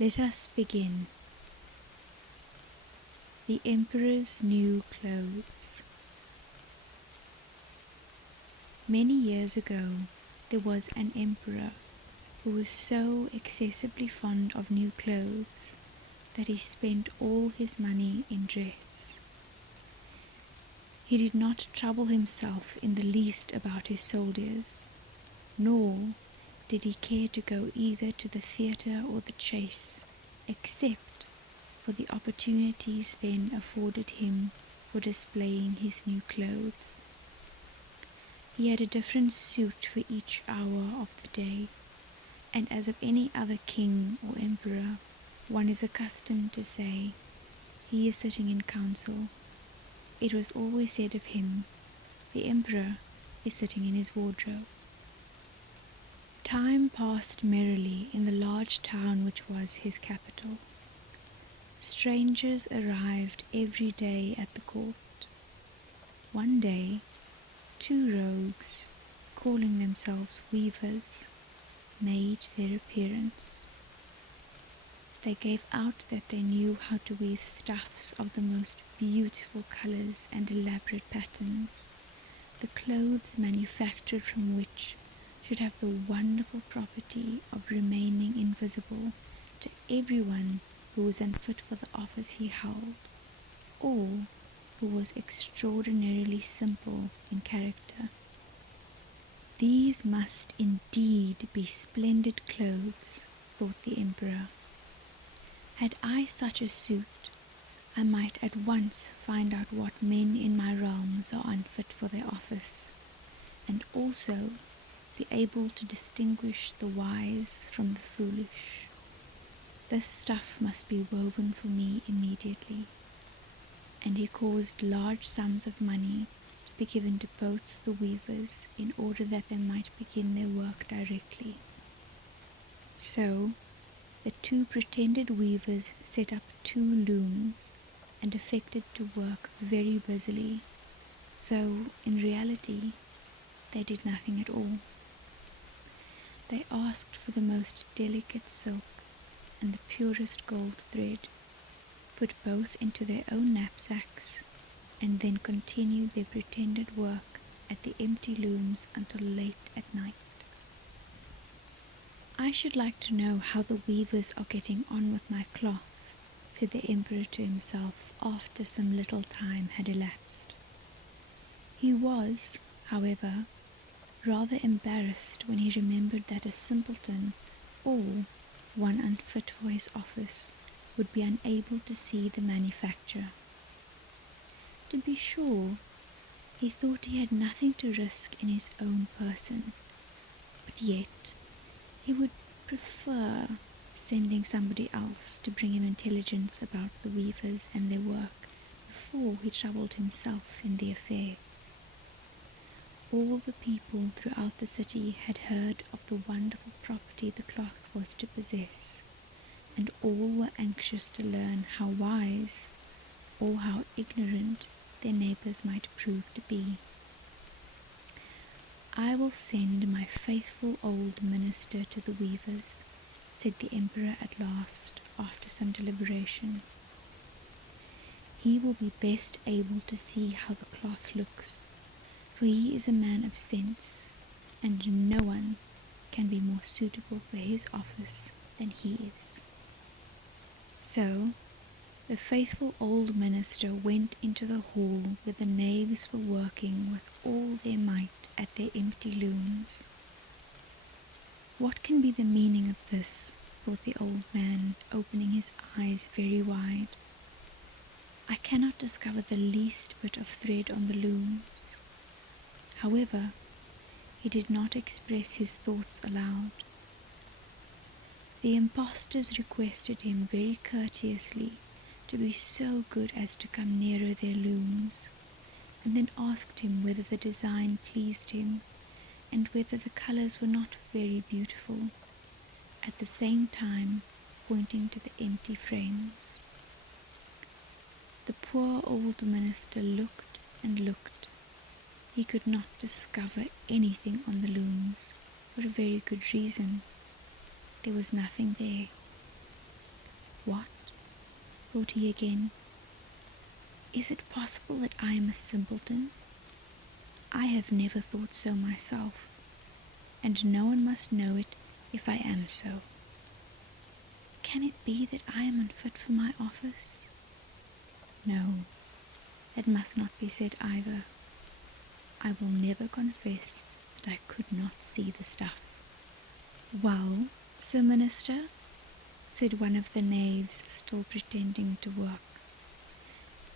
Let us begin. The Emperor's New Clothes. Many years ago, there was an emperor who was so excessively fond of new clothes that he spent all his money in dress. He did not trouble himself in the least about his soldiers, nor did he care to go either to the theatre or the chase, except for the opportunities then afforded him for displaying his new clothes. He had a different suit for each hour of the day, and as of any other king or emperor, one is accustomed to say, "He is sitting in council." It was always said of him, "The emperor is sitting in his wardrobe." Time passed merrily in the large town which was his capital. Strangers arrived every day at the court. One day, 2 rogues, calling themselves weavers, made their appearance. They gave out that they knew how to weave stuffs of the most beautiful colors and elaborate patterns, the clothes manufactured from which should have the wonderful property of remaining invisible to everyone who was unfit for the office he held, or who was extraordinarily simple in character. These must indeed be splendid clothes, thought the emperor. Had I such a suit, I might at once find out what men in my realms are unfit for their office, and also be able to distinguish the wise from the foolish. This stuff must be woven for me immediately. And he caused large sums of money to be given to both the weavers in order that they might begin their work directly. So the 2 pretended weavers set up 2 looms and affected to work very busily, though in reality they did nothing at all. They asked for the most delicate silk and the purest gold thread, put both into their own knapsacks, and then continued their pretended work at the empty looms until late at night. "I should like to know how the weavers are getting on with my cloth," said the emperor to himself after some little time had elapsed. He was, however, rather embarrassed when he remembered that a simpleton, or one unfit for his office, would be unable to see the manufacture. To be sure, he thought he had nothing to risk in his own person, but yet he would prefer sending somebody else to bring him intelligence about the weavers and their work before he troubled himself in the affair. All the people throughout the city had heard of the wonderful property the cloth was to possess, and all were anxious to learn how wise or how ignorant their neighbors might prove to be. "I will send my faithful old minister to the weavers," said the emperor at last, after some deliberation. "He will be best able to see how the cloth looks, for he is a man of sense, and no one can be more suitable for his office than he is." So the faithful old minister went into the hall where the knaves were working with all their might at their empty looms. "What can be the meaning of this?" thought the old man, opening his eyes very wide. "I cannot discover the least bit of thread on the looms." However, he did not express his thoughts aloud. The impostors requested him very courteously to be so good as to come nearer their looms, and then asked him whether the design pleased him, and whether the colors were not very beautiful, at the same time pointing to the empty frames. The poor old minister looked and looked. He could not discover anything on the looms, for a very good reason. There was nothing there. What? Thought he again. Is it possible that I am a simpleton? I have never thought so myself, and no one must know it if I am so. Can it be that I am unfit for my office? No, that must not be said either. I will never confess that I could not see the stuff. Well, Sir Minister, said one of the knaves, still pretending to work,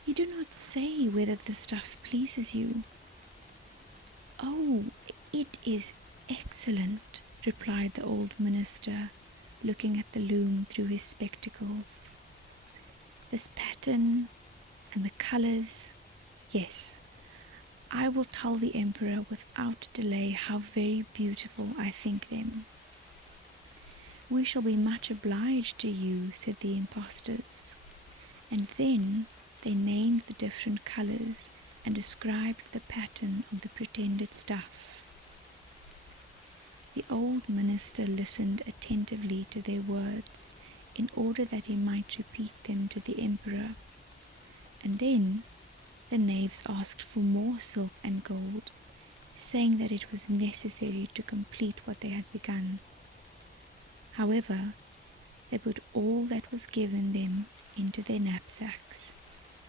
you do not say whether the stuff pleases you. Oh, it is excellent, replied the old minister, looking at the loom through his spectacles. This pattern and the colours, yes, I will tell the emperor without delay how very beautiful I think them. We shall be much obliged to you, said the impostors, and then they named the different colours and described the pattern of the pretended stuff. The old minister listened attentively to their words in order that he might repeat them to the emperor, and then the knaves asked for more silk and gold, saying that it was necessary to complete what they had begun. However, they put all that was given them into their knapsacks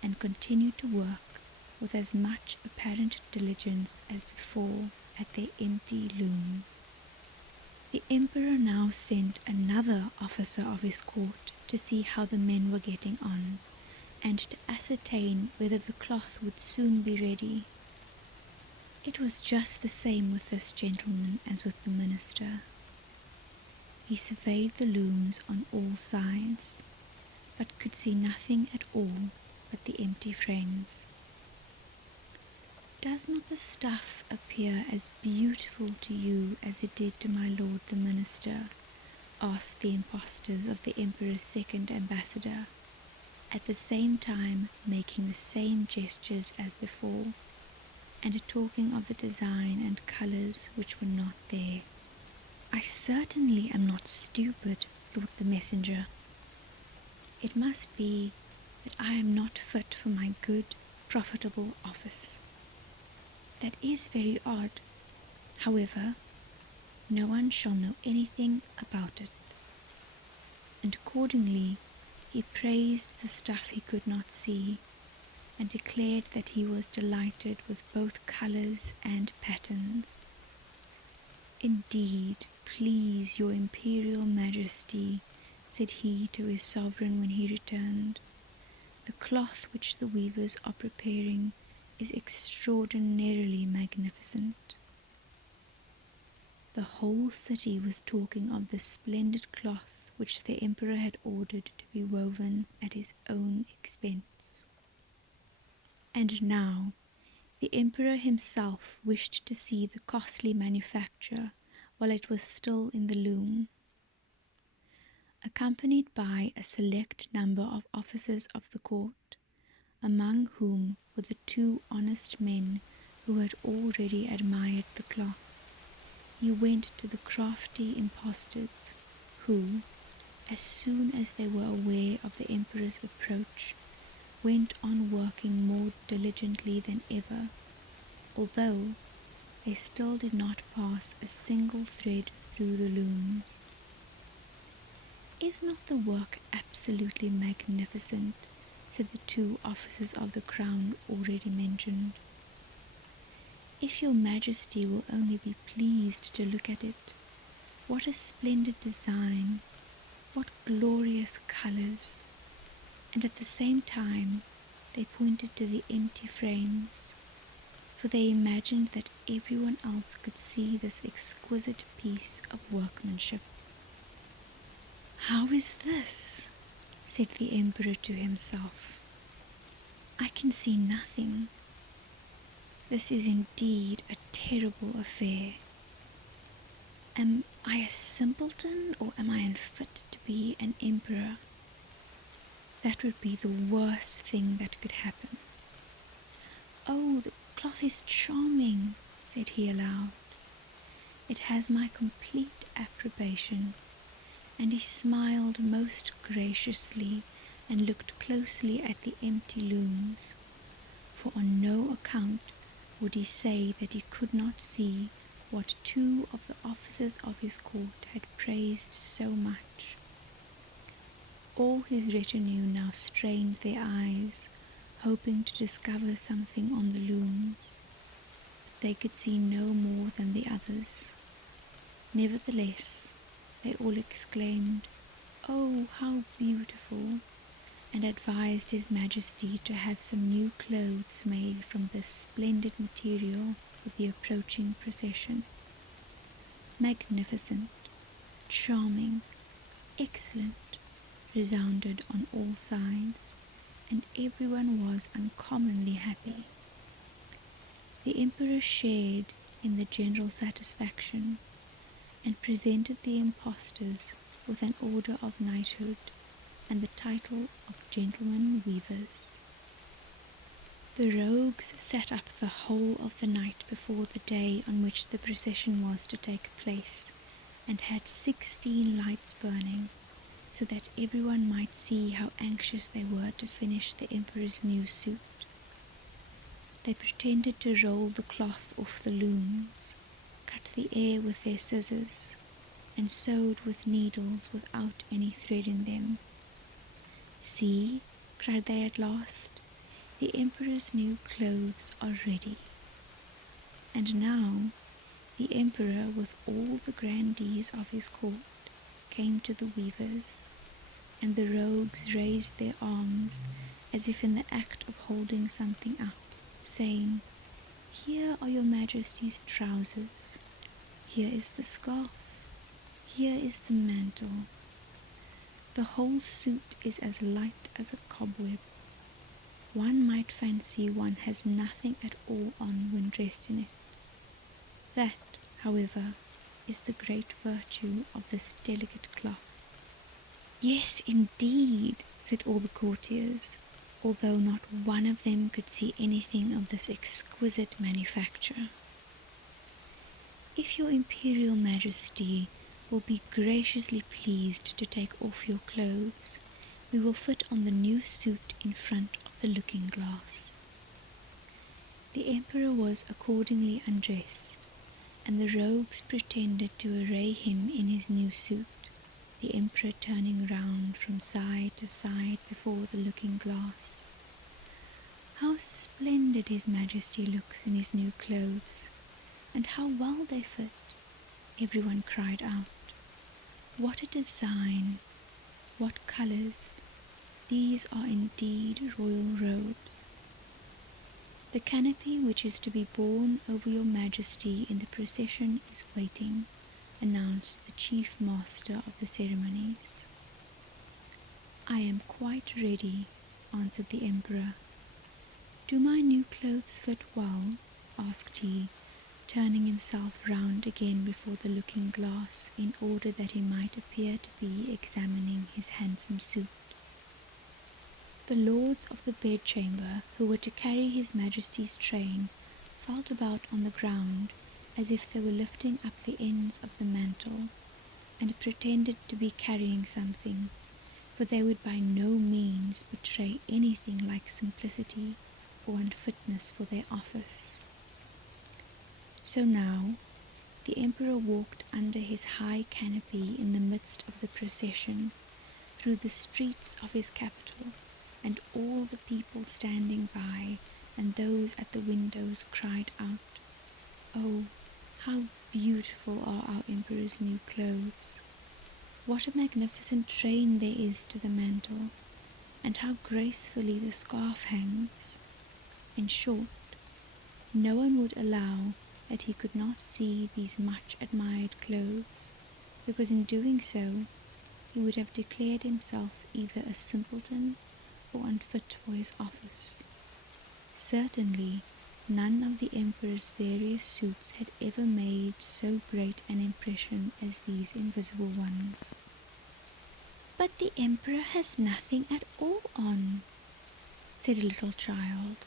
and continued to work with as much apparent diligence as before at their empty looms. The emperor now sent another officer of his court to see how the men were getting on, and to ascertain whether the cloth would soon be ready. It was just the same with this gentleman as with the minister. He surveyed the looms on all sides, but could see nothing at all but the empty frames. Does not the stuff appear as beautiful to you as it did to my lord the minister? Asked the impostors of the emperor's second ambassador, at the same time making the same gestures as before, and talking of the design and colours which were not there. I certainly am not stupid, thought the messenger. It must be that I am not fit for my good, profitable office. That is very odd. However, no one shall know anything about it. And accordingly, he praised the stuff he could not see, and declared that he was delighted with both colours and patterns. Indeed, please your imperial majesty, said he to his sovereign when he returned, the cloth which the weavers are preparing is extraordinarily magnificent. The whole city was talking of the splendid cloth which the emperor had ordered to be woven at his own expense. And now the emperor himself wished to see the costly manufacture while it was still in the loom. Accompanied by a select number of officers of the court, among whom were the two honest men who had already admired the cloth, he went to the crafty impostors, who, as soon as they were aware of the emperor's approach, went on working more diligently than ever, although they still did not pass a single thread through the looms. Is not the work absolutely magnificent? Said the two officers of the crown already mentioned. If your majesty will only be pleased to look at it, what a splendid design, what glorious colours! And at the same time they pointed to the empty frames, for they imagined that everyone else could see this exquisite piece of workmanship. How is this? Said the emperor to himself. I can see nothing. This is indeed a terrible affair. Am I a simpleton, or am I unfit to be an emperor? That would be the worst thing that could happen. Oh, the cloth is charming, said he aloud. It has my complete approbation, and he smiled most graciously and looked closely at the empty looms, for on no account would he say that he could not see what two of the officers of his court had praised so much. All his retinue now strained their eyes, hoping to discover something on the looms, but they could see no more than the others. Nevertheless, they all exclaimed, "Oh, how beautiful!" and advised His Majesty to have some new clothes made from this splendid material for the approaching procession. Magnificent, charming, excellent, resounded on all sides, and everyone was uncommonly happy. The Emperor shared in the general satisfaction, and presented the impostors with an order of knighthood and the title of gentlemen weavers. The rogues sat up the whole of the night before the day on which the procession was to take place, and had 16 lights burning, so that everyone might see how anxious they were to finish the Emperor's new suit. They pretended to roll the cloth off the looms, cut the air with their scissors, and sewed with needles without any thread in them. "See," cried they at last, "the Emperor's new clothes are ready." And now the Emperor, with all the grandees of his court, came to the weavers, and the rogues raised their arms as if in the act of holding something up, saying, "Here are your Majesty's trousers, here is the scarf, here is the mantle. The whole suit is as light as a cobweb. One might fancy one has nothing at all on when dressed in it. That, however, is the great virtue of this delicate cloth." "Yes, indeed," said all the courtiers, although not one of them could see anything of this exquisite manufacture. "If your Imperial Majesty will be graciously pleased to take off your clothes, we will fit on the new suit in front of the looking-glass." The Emperor was accordingly undressed, and the rogues pretended to array him in his new suit, the Emperor turning round from side to side before the looking-glass. "How splendid His Majesty looks in his new clothes, and how well they fit!" everyone cried out. "What a design! What colours! These are indeed royal robes." "The canopy which is to be borne over your Majesty in the procession is waiting," announced the chief master of the ceremonies. "I am quite ready," answered the Emperor. "Do my new clothes fit well?" asked he, turning himself round again before the looking-glass in order that he might appear to be examining his handsome suit. The lords of the bedchamber, who were to carry His Majesty's train, felt about on the ground as if they were lifting up the ends of the mantle, and pretended to be carrying something, for they would by no means betray anything like simplicity or unfitness for their office. So now the Emperor walked under his high canopy in the midst of the procession, through the streets of his capital, and all the people standing by and those at the windows cried out, "Oh, how beautiful are our Emperor's new clothes! What a magnificent train there is to the mantle, and how gracefully the scarf hangs!" In short, no one would allow that he could not see these much admired clothes, because in doing so he would have declared himself either a simpleton or unfit for his office. Certainly none of the Emperor's various suits had ever made so great an impression as these invisible ones. "But the Emperor has nothing at all on," said a little child.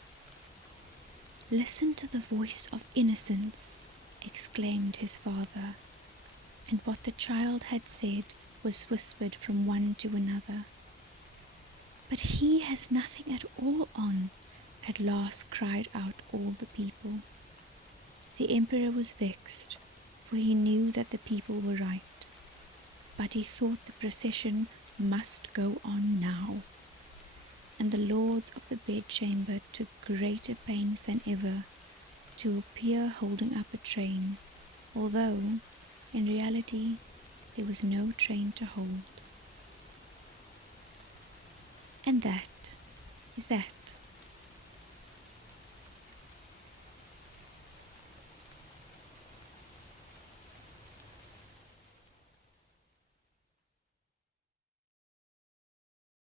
"Listen to the voice of innocence," exclaimed his father, and what the child had said was whispered from one to another. But he has nothing at all on, at last cried out all the people. The emperor was vexed, for he knew that the people were right, but he thought the procession must go on now, and the lords of the bedchamber took greater pains than ever to appear holding up a train, although in reality there was no train to hold. And that is that.